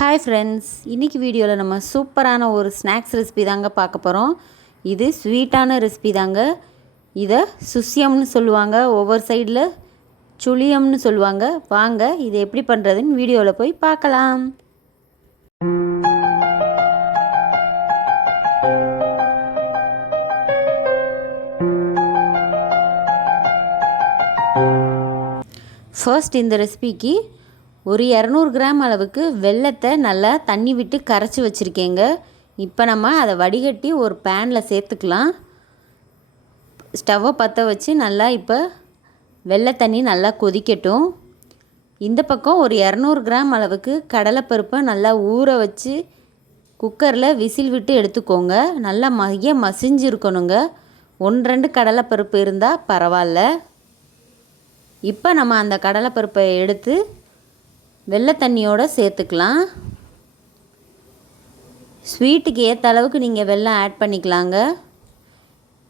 Hi friends இன்றைக்கி வீடியோவில் நம்ம சூப்பரான ஒரு ஸ்நாக்ஸ் ரெசிபி தாங்க பார்க்க போகிறோம் இது ஸ்வீட்டான ரெசிபி தாங்க. இதை சுசியம்னு சொல்லுவாங்க. ஒவ்வொரு சைடில் சுளியம்னு சொல்லுவாங்க. வாங்க இது எப்படி பண்ணுறதுன்னு வீடியோவில் போய் பார்க்கலாம். ஃபர்ஸ்ட் இந்த ரெசிபிக்கு ஒரு இரநூறு கிராம் அளவுக்கு வெள்ளத்தை நல்லா தண்ணி விட்டு கரைச்சி வச்சுருக்கேங்க. இப்போ நம்ம அதை வடிகட்டி ஒரு பேனில் சேர்த்துக்கலாம். ஸ்டவ்வை பற்ற வச்சு நல்லா இப்போ வெள்ளை தண்ணி நல்லா கொதிக்கட்டும். இந்த பக்கம் ஒரு இரநூறு கிராம் அளவுக்கு கடலைப்பருப்பை நல்லா ஊற வச்சு குக்கரில் விசில் விட்டு எடுத்துக்கோங்க. நல்லா மைய மசிஞ்சு இருக்கணுங்க ஒன்று ரெண்டு கடலைப்பருப்பு இருந்தால் பரவாயில்ல. இப்போ நம்ம அந்த கடலைப்பருப்பை எடுத்து வெள்ளை தண்ணியோடு சேர்த்துக்கலாம். ஸ்வீட்டுக்கு ஏற்ற அளவுக்கு நீங்கள் வெல்லம் ஆட் பண்ணிக்கலாங்க.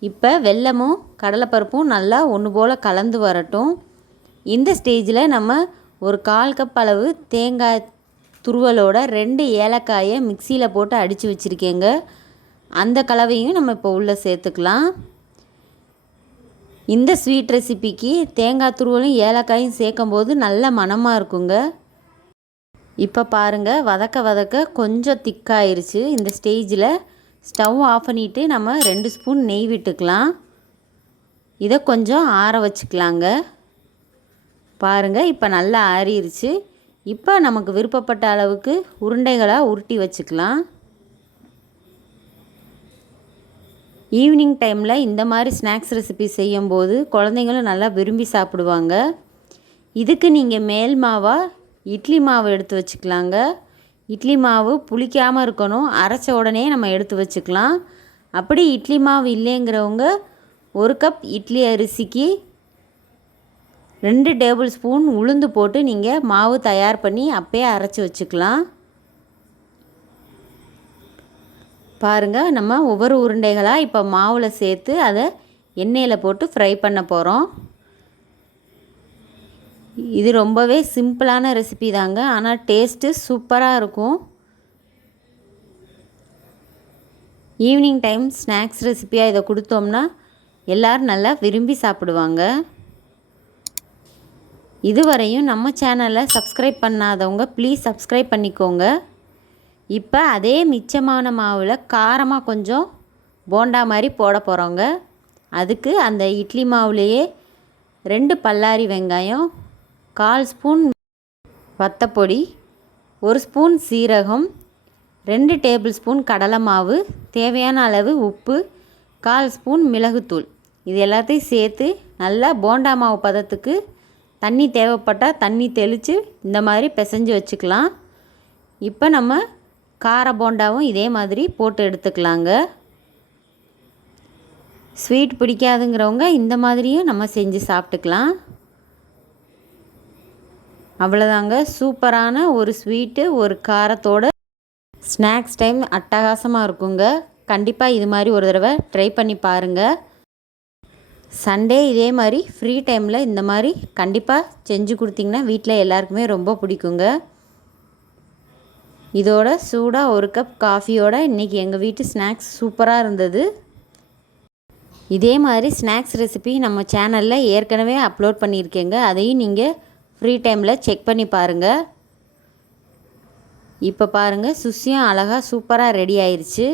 இப்போ வெல்லமும் கடலைப்பருப்பும் நல்லா ஒன்று போல் கலந்து வரட்டும். இந்த ஸ்டேஜில் நம்ம ஒரு கால் கப் அளவு தேங்காய் துருவலோட ரெண்டு ஏலக்காயை மிக்சியில் போட்டு அடித்து வச்சுருக்கேங்க. அந்த கலவையும் நம்ம இப்போ உள்ளே சேர்த்துக்கலாம். இந்த ஸ்வீட் ரெசிபிக்கு தேங்காய் துருவலும் ஏலக்காயும் சேர்க்கும்போது நல்ல மணமாக இருக்குங்க. இப்போ பாருங்கள் வதக்க வதக்க கொஞ்சம் திக்காயிருச்சு. இந்த ஸ்டேஜில் ஸ்டவ் ஆஃப் பண்ணிவிட்டு நம்ம ரெண்டு ஸ்பூன் நெய் விட்டுக்கலாம். இதை கொஞ்சம் ஆற வச்சுக்கலாங்க. பாருங்கள் இப்போ நல்லா ஆறிடுச்சு இப்போ நமக்கு விருப்பப்பட்ட அளவுக்கு உருண்டைகளாக உருட்டி வச்சுக்கலாம். ஈவினிங் டைமில் இந்த மாதிரி ஸ்நாக்ஸ் ரெசிபி செய்யும்போது குழந்தைங்களும் நல்லா விரும்பி சாப்பிடுவாங்க. இதுக்கு நீங்கள் மேல் மாவாக இட்லி மாவு எடுத்து வச்சுக்கலாங்க. இட்லி மாவு புளிக்காமல் இருக்கணும். அரைச்ச உடனே நம்ம எடுத்து வச்சுக்கலாம். அப்படி இட்லி மாவு இல்லைங்கிறவங்க ஒரு கப் இட்லி அரிசிக்கு ரெண்டு டேபிள் ஸ்பூன் உளுந்து போட்டு நீங்கள் மாவு தயார் பண்ணி அப்பயே அரைச்சி வச்சுக்கலாம். பாருங்கள் நம்ம ஒவ்வொரு உருண்டைகளாக இப்போ மாவில் சேர்த்து அதை எண்ணெயில் போட்டு ஃப்ரை பண்ண போகிறோம் இது ரொம்பவே சிம்பிளான ரெசிபி தாங்க. ஆனால் டேஸ்ட்டு சூப்பராக இருக்கும். ஈவினிங் டைம் ஸ்நாக்ஸ் ரெசிப்பியாக இதை கொடுத்தோம்னா எல்லோரும் நல்லா விரும்பி சாப்பிடுவாங்க. இதுவரையும் நம்ம சேனலை சப்ஸ்கிரைப் பண்ணாதவங்க ப்ளீஸ் சப்ஸ்கிரைப் பண்ணிக்கோங்க. இப்போ அதே மிச்சமான மாவில் காரமாக கொஞ்சம் போண்டா மாதிரி போட போகிறோங்க அதுக்கு அந்த இட்லி மாவுலேயே ரெண்டு பல்லாரி வெங்காயம் கால் ஸ்பூன் வத்தப்பொடி ஒரு ஸ்பூன் சீரகம் ரெண்டு டேபிள் ஸ்பூன் கடலை மாவு தேவையான அளவு உப்பு கால் ஸ்பூன் மிளகுத்தூள். இது எல்லாத்தையும் சேர்த்து நல்லா போண்டா மாவு பதத்துக்கு தண்ணி தேவைப்பட்டால் தண்ணி தெளித்து இந்த மாதிரி பிசைஞ்சு வச்சுக்கலாம். இப்போ நம்ம கார போண்டாவும் இதே மாதிரி போட்டு எடுத்துக்கலாங்க. ஸ்வீட் பிடிக்காதுங்கிறவங்க இந்த மாதிரியும் நம்ம செஞ்சு சாப்பிட்டுக்கலாம். அவ்வளோதாங்க சூப்பரான ஒரு ஸ்வீட்டு ஒரு காரத்தோட. ஸ்நாக்ஸ் டைம் அட்டகாசமாக இருக்குங்க. கண்டிப்பாக இது மாதிரி ஒரு தடவை ட்ரை பண்ணி பாருங்கள் சண்டே இதே மாதிரி ஃப்ரீ டைமில் இந்த மாதிரி கண்டிப்பாக செஞ்சு கொடுத்தீங்கன்னா வீட்டில் எல்லாருக்குமே ரொம்ப பிடிக்குங்க. இதோட சூடாக ஒரு கப் காஃபியோட இன்றைக்கி எங்கள் வீட்டு ஸ்நாக்ஸ் சூப்பராக இருந்தது. இதே மாதிரி ஸ்நாக்ஸ் ரெசிபி நம்ம சேனலில் ஏற்கனவே அப்லோட் பண்ணியிருக்கேங்க. அதையும் நீங்கள் ஃப்ரீ டைமில் செக் பண்ணி பாருங்கள் இப்போ பாருங்கள் சுசியும் அழகாக சூப்பராக ரெடி ஆயிடுச்சு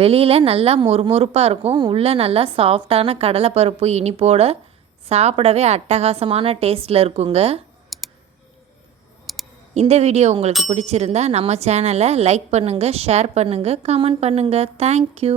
வெளியில் நல்லா மொறுமொறுப்பாக இருக்கும். உள்ளே நல்லா சாஃப்டான கடலைப்பருப்பு இனிப்போட சாப்பிடவே அட்டகாசமான டேஸ்ட்டில் இருக்குங்க. இந்த வீடியோ உங்களுக்கு பிடிச்சிருந்தா நம்ம சேனலை லைக் பண்ணுங்கள் ஷேர் பண்ணுங்கள் கமெண்ட் பண்ணுங்கள் தேங்க்யூ